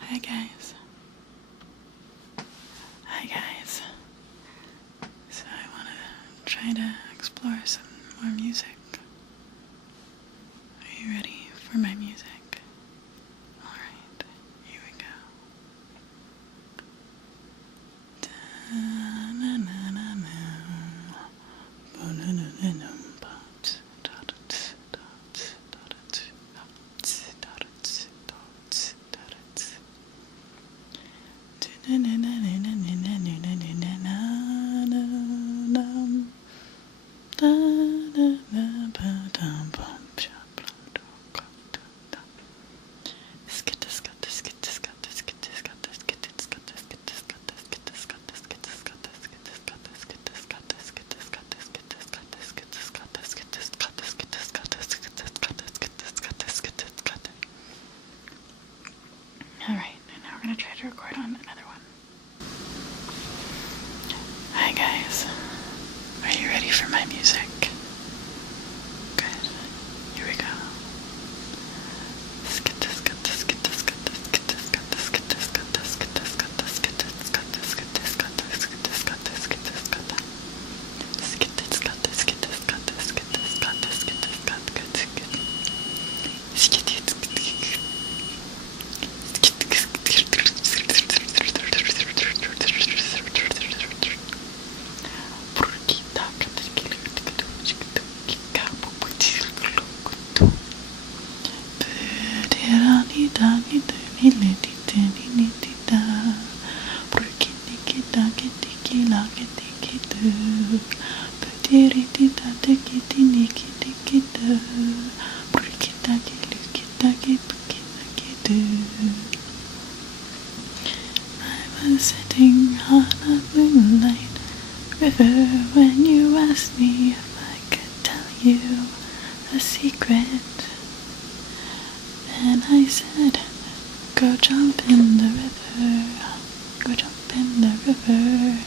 Hi guys. Hi guys. So I want to try to explore some more music. Are you ready for my music? Alright, here we go. Alright, and now we're going to try to record on another one. Hi guys, are you ready for my music? Good, here we go. I was sitting on a moonlight river when you asked me if I could tell you a secret. And I said, go jump in the river, go jump in the river.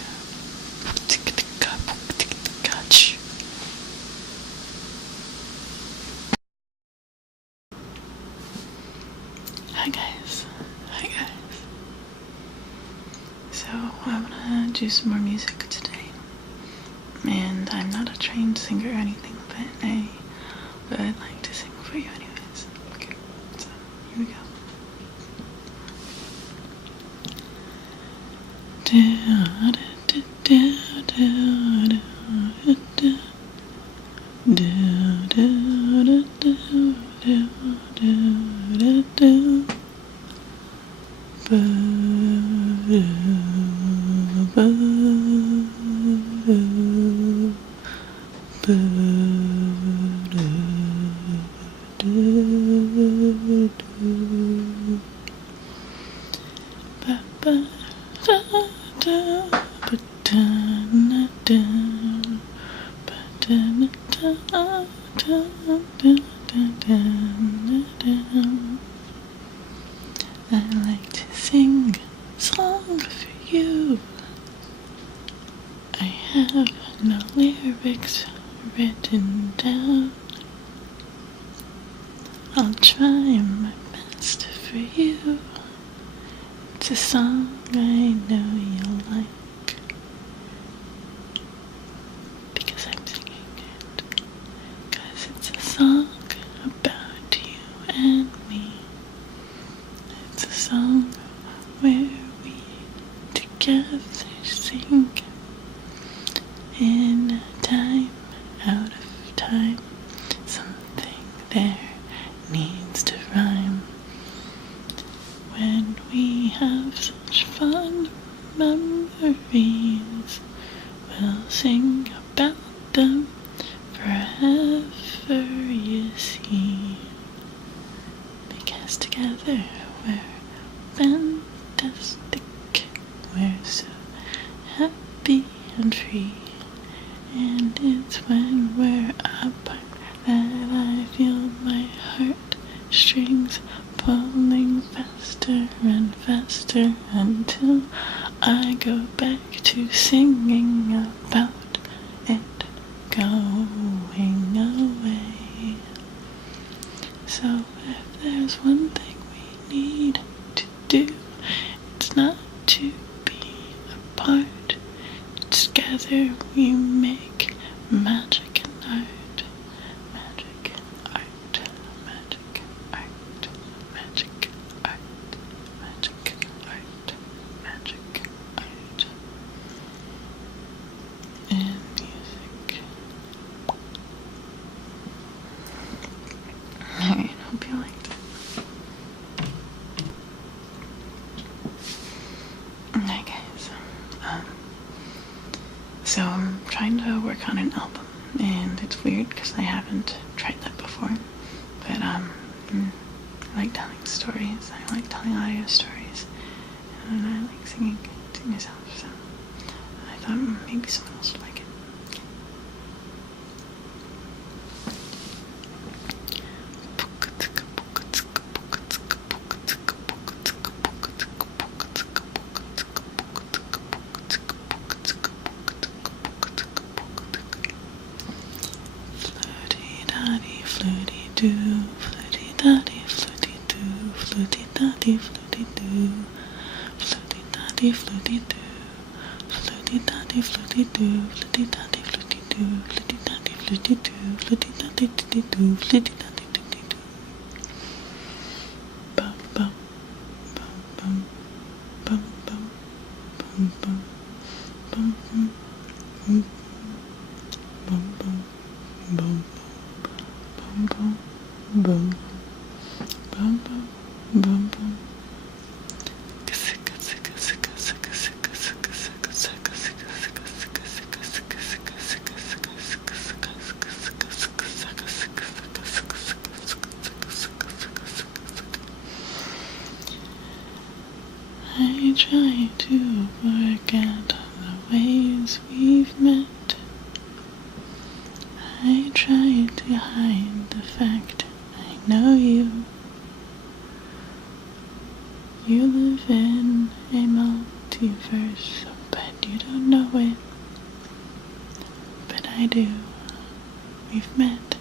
Hi guys. So I want to do some more music today, and I'm not a trained singer or anything, but I would like to sing for you anyways. Okay, so here we go. I like to sing a song for you. I have no lyrics written down. I'll try my best for you. It's a song I know you'll like, because I'm singing it. 'Cause it's a song about you and me. It's a song where we together sing in a time, out of time. Something there needs to rhyme. When we have such fun memories, we'll sing about them forever, you see. Because together we're fantastic, we're so happy and free. And it's when we're apart that I feel my heart strings pulling faster and faster until I go back to singing about it going away. So if there's one thing we need to do, So I'm trying to work on an album, and it's weird because I haven't tried that before. But I like telling stories. I like telling audio stories, and I like singing to myself. So I thought maybe someone else would like it. Fluty doo, fluty daddy, fluty doo, fluty daddy, fluty doo, fluty daddy, fluty doo, fluty daddy, fluty doo, fluty daddy, fluty doo, fluty daddy, fluty doo, fluty daddy, fluty doo, fluty daddy, fluty doo. Bum bum bum bum bum bum bum bum bum bum bum bum bum. Boom, boom, boom, boom, boom, boom, boom. I try to forget all the ways we've met. I try to hide the fact I know you. You live in a multiverse, but you don't know it. But I do. We've met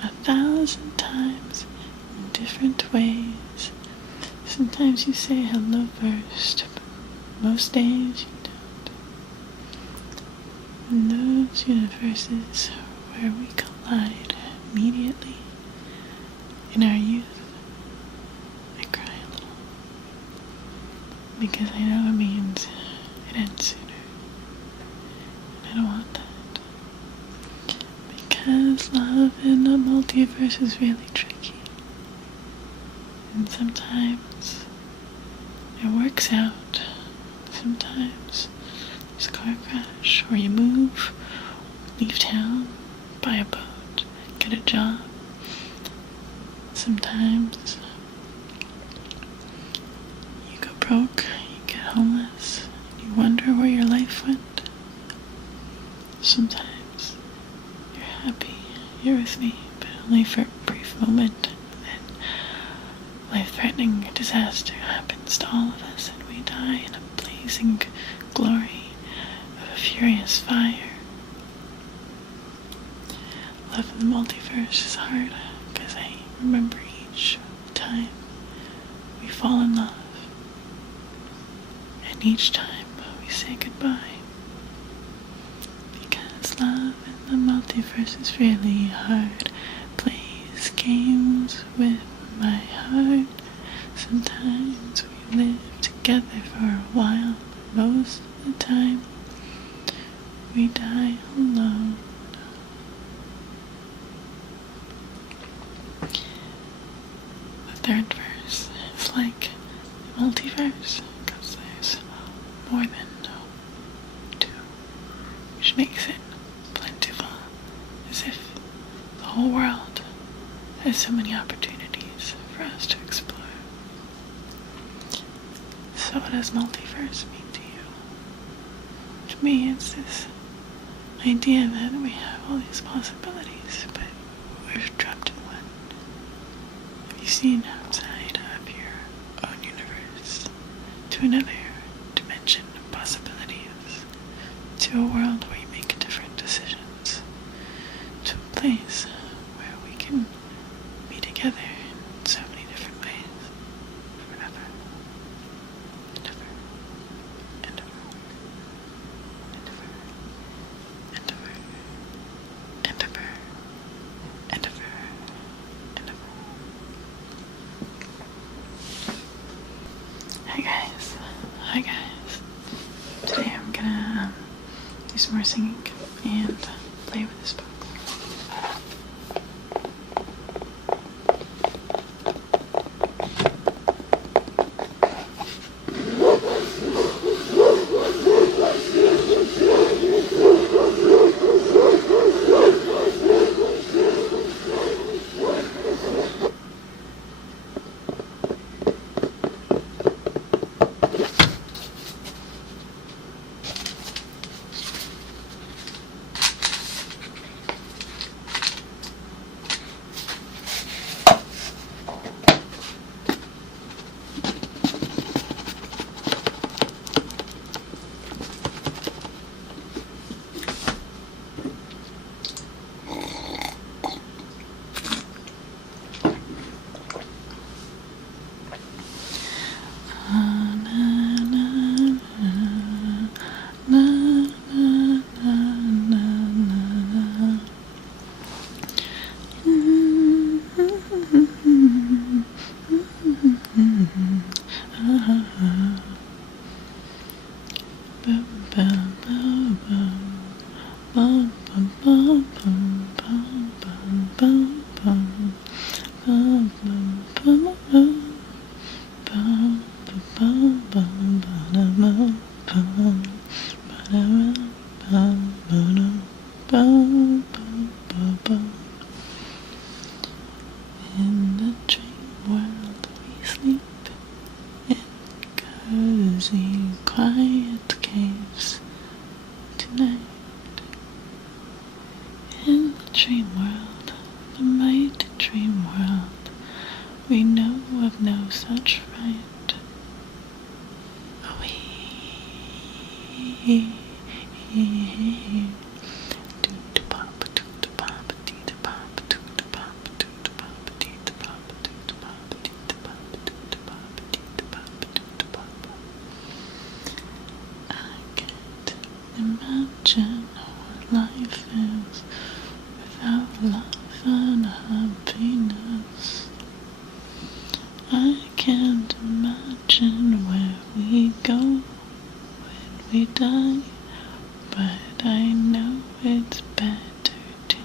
1,000 times in different ways. Sometimes you say hello first, but most days you don't. In those universes where we collide immediately in our youth, I cry a little, because I know it means it ends sooner, and I don't want that, because love in the multiverse is really tricky, and sometimes it works out, sometimes there's a car crash, or you move, leave town, buy a boat, get a job. Sometimes you go broke, you get homeless, and you wonder where your life went. Sometimes you're happy, you're with me, but only for a brief moment. Then life-threatening disaster happens to all of us, and we die in a blazing glory of a furious fire. Love in the multiverse is hard, because I remember each time we fall in love, and each time we say goodbye, because love in the multiverse is really hard. Plays games with my heart. Sometimes we live together for a while, but most of the time we die alone. The third verse is like the multiverse, because there's more than two, which makes it plentiful, as if the whole world has so many opportunities for us to explore. So what does multiverse mean to you? To me, it's this idea that we have all these possibilities, but we're trapped in one. Have you seen outside of your own universe to another dimension of possibilities, to a world where you make different decisions, to a place where we can be together in so many different ways, forever, and ever, and ever, and ever, and ever, and ever, and ever, and ever. Hi guys. Today I'm gonna do some more singing and play with this book. cozy, quiet caves tonight. In the dream world, the mighty dream world, we know of no such right. We imagine what life is without love and happiness. I can't imagine where we go when we die, but I know it's better to live.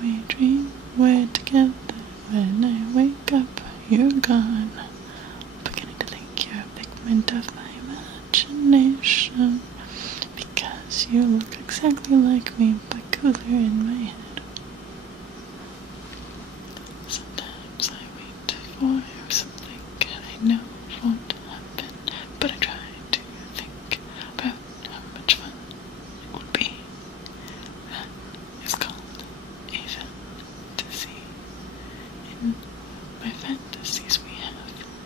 When we dream we're together, when I wake up you're gone. I'm beginning to think you're a figment of my imagination, because you look exactly like me but cooler in my head. Sometimes I wait for something I know won't happen, but I try to think about how much fun it would be. That is called a fantasy. In my fantasies we have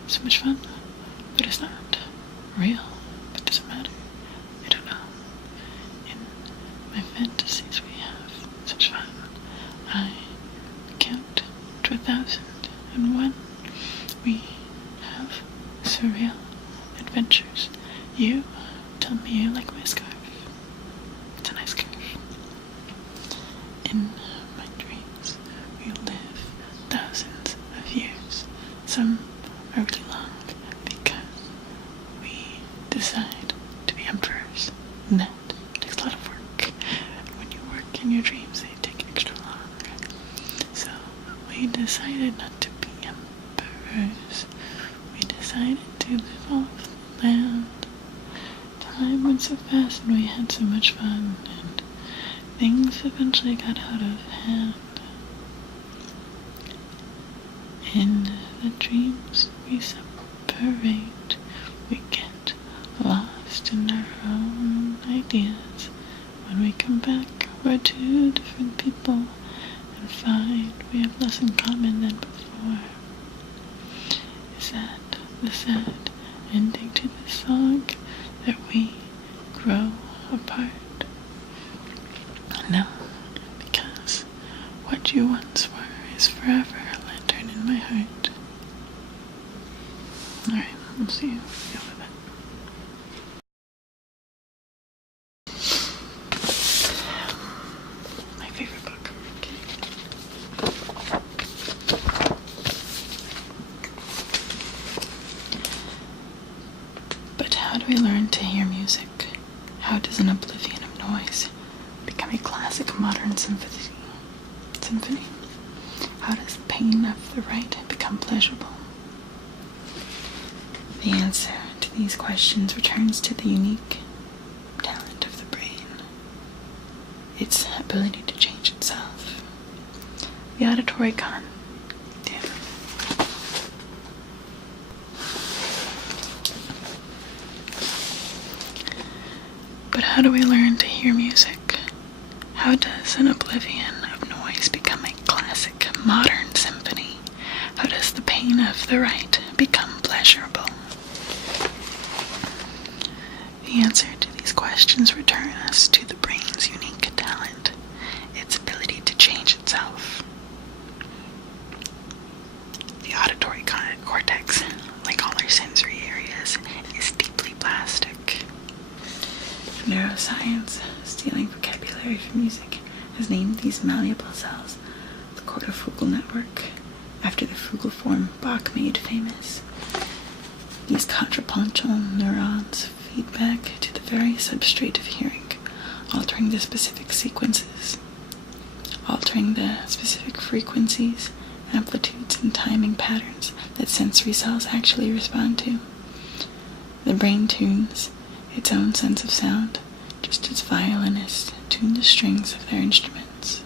so much fun, but it's not real. It doesn't matter. I don't know. In my fantasies we have such fun. I count to 1,001. We have surreal adventures. You tell me you like my scarf. It's a nice scarf. In my dreams, we live thousands of years. Some are really long because we decide to be emperors, and that takes a lot of work. And when you work in your dreams, they take extra long. So we decided not to be emperors. We decided to live off the land. Time went so fast and we had so much fun, and things eventually got out of hand. In the dreams we separate, we get lost in our own ideas. When we come back, we're two different people and find we have less in common than before. Is that the sad ending to this song? That we grow apart? No, because what you once were is forever a lantern in my heart. Alright, we'll see you deal with it. My favorite book. But how do we learn to hear music? How does an oblivion of noise become a classic modern symphony? How does the pain of the right become pleasurable? The answer to these questions returns to the unique talent of the brain, its ability to change itself. The auditory content. But how do we learn to hear music? How does an oblivion of noise become a classic modern symphony? How does the pain of the right become pleasurable? The answer to these questions return us to the brain's unique talent, its ability to change itself. The auditory cortex, like all our sensory areas, is deeply plastic. neuroscience, stealing vocabulary from music, has named these malleable cells the cortical network, after the fugal form Bach made famous. These contrapuntal neurons feed back to the very substrate of hearing, altering the specific frequencies, amplitudes, and timing patterns that sensory cells actually respond to. The brain tunes its own sense of sound, just as violinists tune the strings of their instruments.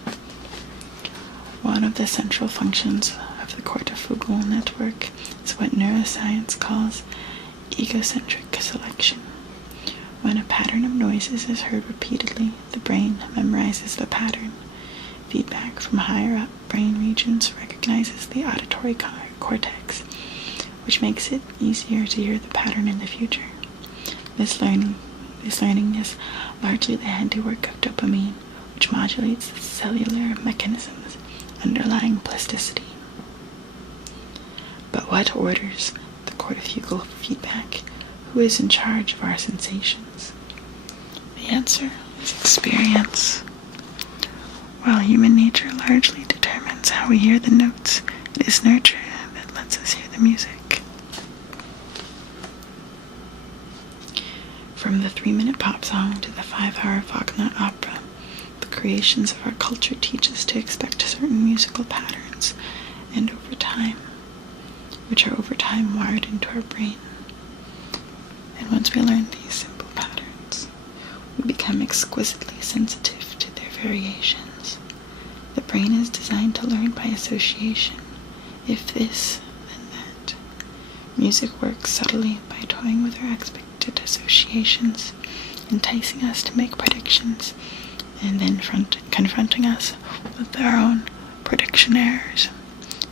One of the central functions of the cortical network is what neuroscience calls egocentric selection. When a pattern of noises is heard repeatedly, the brain memorizes the pattern. Feedback from higher up brain regions recognizes the auditory cortex, which makes it easier to hear the pattern in the future. This learning is largely the handiwork of dopamine, which modulates the cellular mechanisms underlying plasticity. But what orders the cortical feedback? Who is in charge of our sensations? The answer is experience. While human nature largely determines how we hear the notes, it is nurture that lets us hear the music. From the 3-minute pop song to the 5-hour Wagner opera, the creations of our culture teach us to expect certain musical patterns, and which are over time wired into our brain. And once we learn these simple patterns, we become exquisitely sensitive to their variations. The brain is designed to learn by association. If this, then that. Music works subtly by toying with our expected associations, enticing us to make predictions, and then confronting us with our own prediction errors.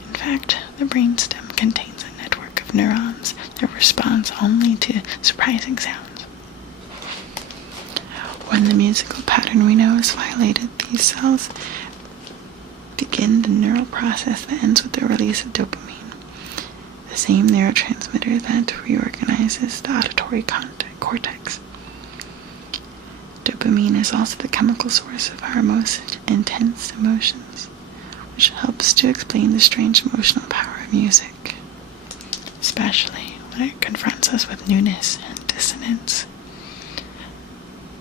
In fact, the brainstem contains a network of neurons that responds only to surprising sounds. When the musical pattern we know is violated, these cells begin the neural process that ends with the release of dopamine, the same neurotransmitter that reorganizes the auditory cortex. Dopamine is also the chemical source of our most intense emotions, which helps to explain the strange emotional power of music, especially when it confronts us with newness and dissonance.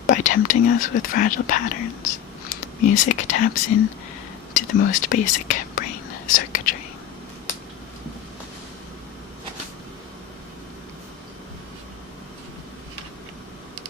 By tempting us with fragile patterns, music taps in to the most basic